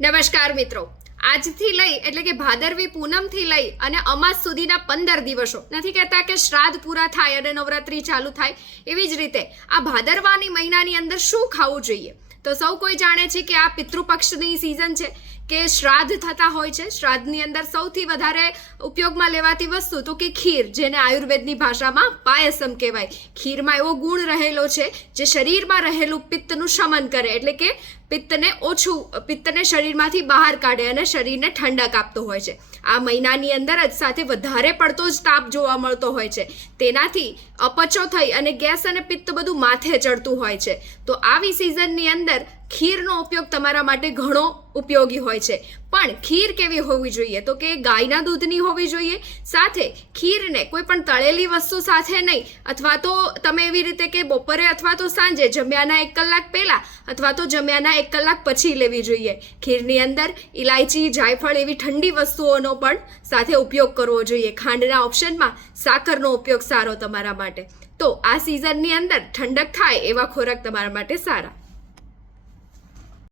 નમસ્કાર મિત્રો. આજથી લઈ, એટલે કે ભાદરવી પૂનમથી લઈ અને અમાસ સુધીના પંદર દિવસો, નથી કહેતા કે શ્રાદ્ધ પૂરા થાય અને નવરાત્રી ચાલુ થાય, એવી જ રીતે આ ભાદરવાની મહિનાની અંદર શું ખાવું જોઈએ? તો સૌ કોઈ જાણે છે કે આ પિતૃપક્ષની સિઝન છે, કે શ્રાદ્ધ થતા હોય છે. શ્રાદ્ધની અંદર સૌથી વધારે ઉપયોગમાં લેવાતી વસ્તુ તો કે ખીર, જેને આયુર્વેદની ભાષામાં પાયસમ કહેવાય. ખીરમાં એવો ગુણ રહેલો છે, જે શરીરમાં રહેલું પિત્તનું શમન કરે, એટલે કે પિત્તને ઓછું, પિત્તને શરીરમાંથી બહાર કાઢે અને શરીરને ઠંડક આપતો હોય છે. આ મહિનાની અંદર જ સાથે વધારે પડતો જ તાપ જોવા મળતો હોય છે. તેનાથી અપચો થઈ અને ગેસ અને પિત્ત બધું માથે ચડતું હોય છે. તો આવી સિઝનની અંદર ખીરનો ઉપયોગ તમારા માટે ઘણો ઉપયોગી હોય છે. પણ ખીર કેવી હોવી જોઈએ? તો કે ગાયના દૂધની હોવી જોઈએ, સાથે ખીરને કોઈ પણ તળેલી વસ્તુ સાથે નહીં, અથવા તો તમે એવી રીતે કે બપોરે અથવા તો સાંજે જમ્યાના એક કલાક પહેલાં અથવા તો જમ્યાના એક કલાક પછી લેવી જોઈએ. ખીરની અંદર ઇલાયચી જાયફળ એવી ઠંડી વસ્તુઓનો પણ સાથે ઉપયોગ કરવો જોઈએ. ખાંડના ઓપ્શનમાં સાકરનો ઉપયોગ સારો તમારા માટે. તો આ સિઝનની અંદર ઠંડક થાય એવા ખોરાક તમારા માટે સારા.